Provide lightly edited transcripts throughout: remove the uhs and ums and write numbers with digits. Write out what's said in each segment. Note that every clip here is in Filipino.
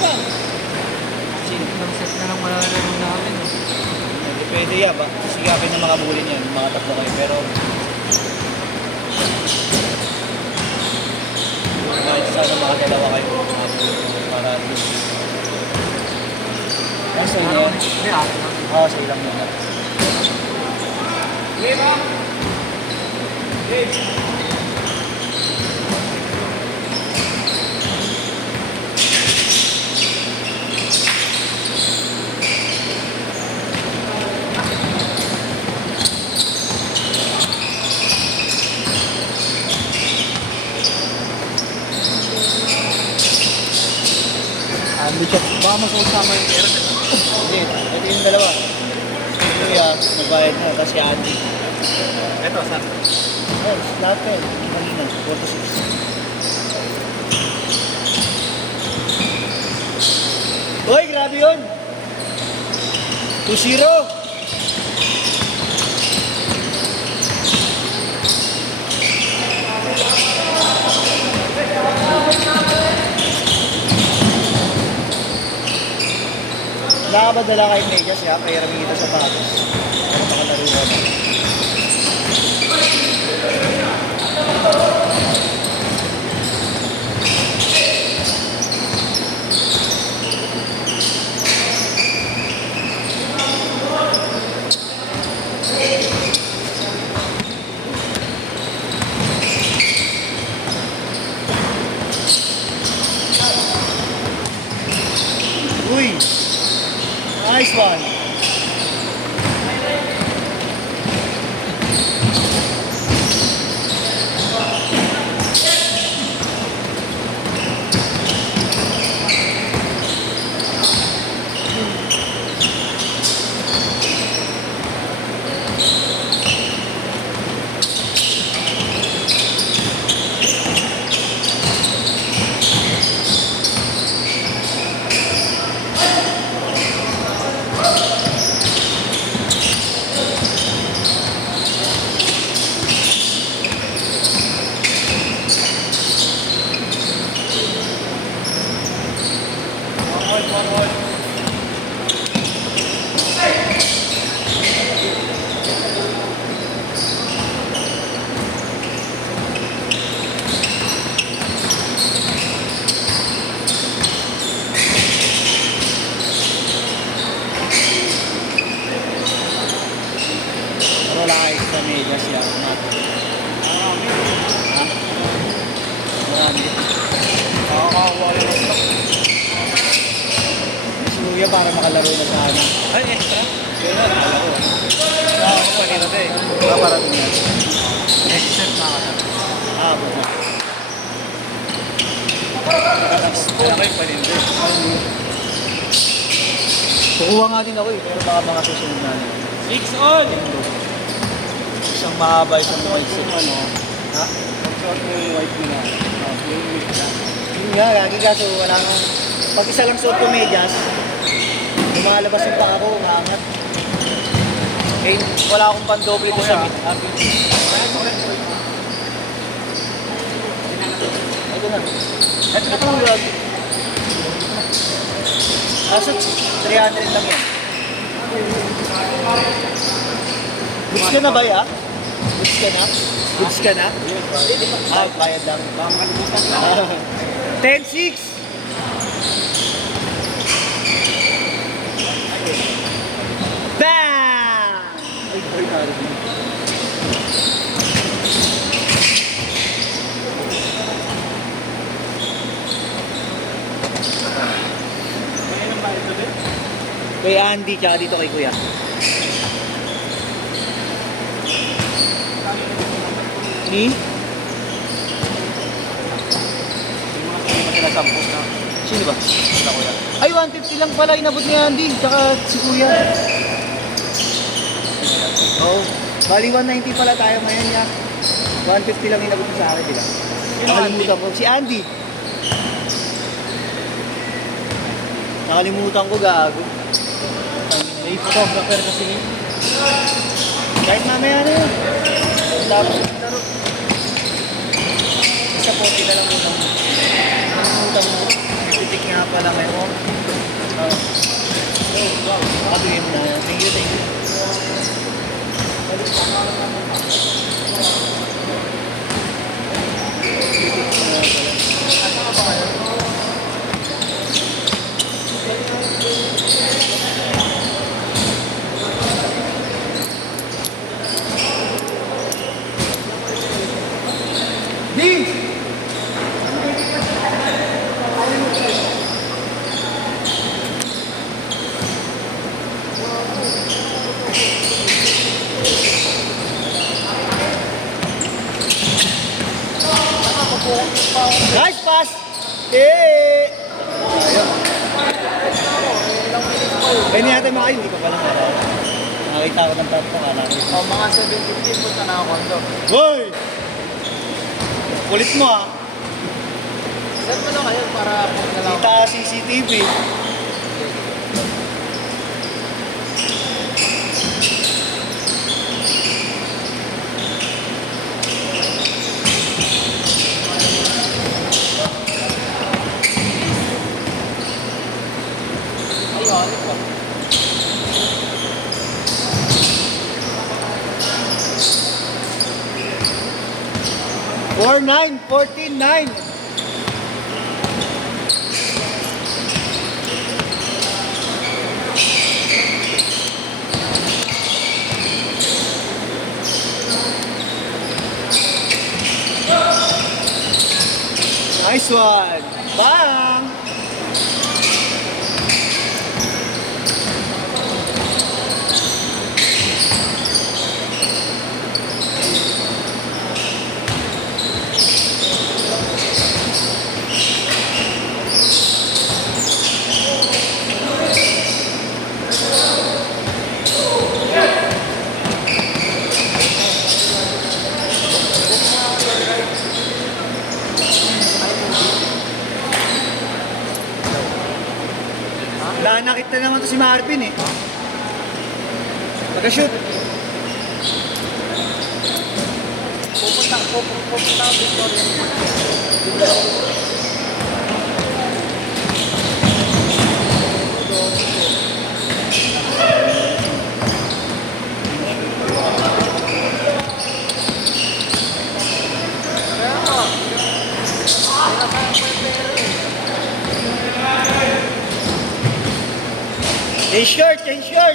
Yabang. Isang set na lang malalaro namin. Depende yan ba? Sisigapin ng mga bulin yan, mga tatlo kayo. Pero kahit sana mga dalawa kayo, mga bulin para at least. Ay, sa inyo yan? Hindi, akin lang. Oo, sa ilang muna. Okay ba? Okay. Ando siya. Baka mag-usama yung pera. Hindi, ito yung dalawa. Kuya, nagbayad na, tapos si Andy. Ito, saan? Oh, lahat pa yun. Kanina, 46. Hoy, grabe yun! 2-0! Nakabadala kayo medyas ya, kaya raming kita sa patos. Para makalaro ka na. Uy! Nice one! Relax sa medyas ya. Marami. Nakakawa rin. Si Kuya para makalaro na sa ano. Ay, extra? Yun na, alam ko. Oo, kanina ba eh. Para din yan. Next set na ka. Buka. Okay, panindi. Kukuha nga din ako eh, pero baka mga susunod na rin. 6 on! Isang mahaba, isang maiksi. Ano? Ha? Pag-short mo yung white mo na. Yung mix na. Yun nga, lagi kaso wala nang... Pag isa lang suot ko medyas, lumalabas yung paa ko, umangat. Eh, wala akong pandoble ko sa mid. Ito na. Ito na pang vlog. Kaso, 300 lang yan. Goods ka na ba ya? Goods ka na? Goods ka na? Bayad lang. Baka makalimutan ka. 10-6! Bam! Ay, karo mo. Kay Andy, tsaka dito kay Kuya. Ni? Yung mga sabi mo sila 10 na. Sino ba? Wala ko yan. Ay, 150 lang pala inabot ni Andy, tsaka si Kuya. Oo. Bali 190 pala tayo ngayon ya. 150 lang inabot mo sa akin, di ba? Nakalimutan ko. Si Andy. Nakalimutan ko, gago. May photographer kasi yun. Kahit mamaya na yun. Tapos yung laro. Isa 40 na lang utang mo. Utang mo. Pipitik nga pala kayo. Oh. Pakabigay mo na. Thank you, thank you. Asa ka ba kayo? Di! Nice pass! Eh! Kaya niya natin makain, hindi ko pala nakakita ko ng tato, kala ko. Oh, mga 7:15 punta na ako kondo. Hoy! Kulit mo ah. Saan mo na kayo para pag nalaman? Kita CCTV. Ayun, ano ba? Four 9, 14-9. Nice one. Bang! Nanakit na naman to si Marvin eh. Pagka-shoot. Pupunta ako Victoria. Kaya nga. Kaya kaya mo yung pera eh. Change shirt, change shirt.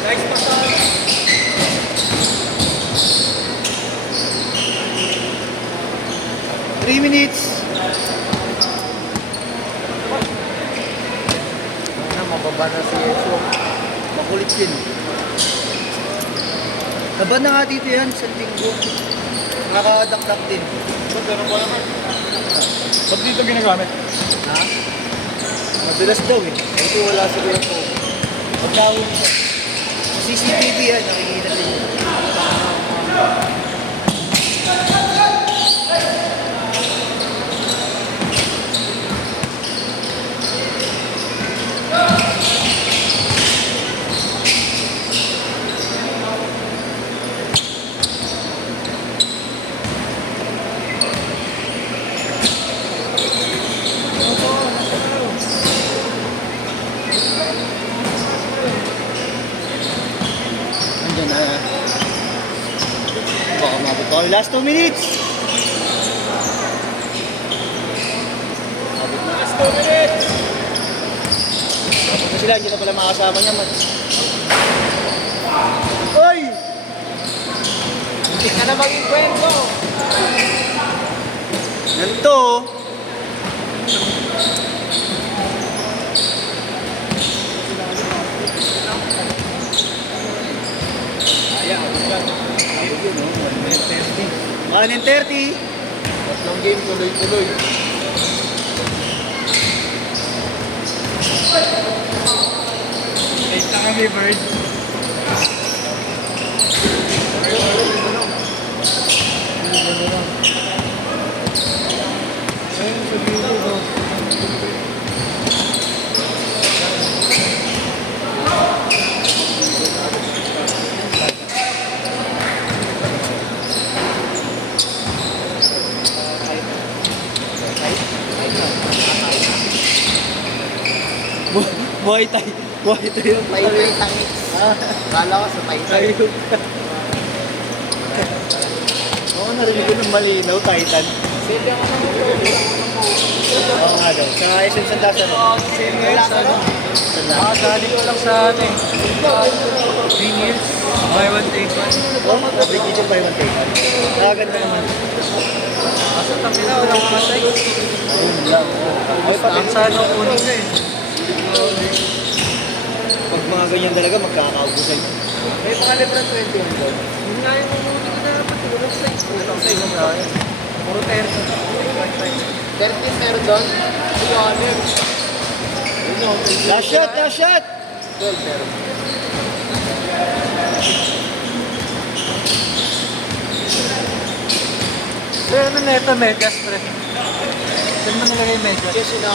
Nice pass. 3 minutes. Ano, mababa na si Yeso. Makulit yun. Laban na nga dito yan sa linggo. Nakakadakdak din. Ba't ganun ba naman? Ba't dito ginagamit? Ha? Madalas daw eh. Ito wala si Kuya po. Pagkahuli siya. CCTV yan, nakikita din. Okay, last 2 minutes. Last 2 minutes. Tapos na sila, hindi na pala makasama niya man. Oy! Hindi ka na maging kwento. Ganito. Ayan, ayan. 1:30. Tatlong game, tuloy-tuloy. Late lang kami, Bird. Ayun, sa video, no? Buhay tayo. Buhay tayo. Taytay tangik. Kala ko sa taytay. Oo, narinig ko ng malinaw, Titan. Sili ako ng ulo. Oo nga daw. Sa SM Sandasan. Sili ngayon sa ano? Makasali ko lang sa ano eh. Green Hills. Buy one, take one. Oo, public video pa yung take. Nakaganda naman. Kaso tabi na, walang matay. Ay, Ang sana kunin ko eh. Pag mga ganyan talaga, magkakaubusan. May mga Lebron 21 doon. Yun nga yung umuli ko na dapat. Walang size. Walang size ang dahil. Puro 30. 13 meron doon. Ayun, yun. Last shot, last shot! 12 meron. Pero ano na ito, medyas pre. Saan mo nilagay yung medyas? Kasi na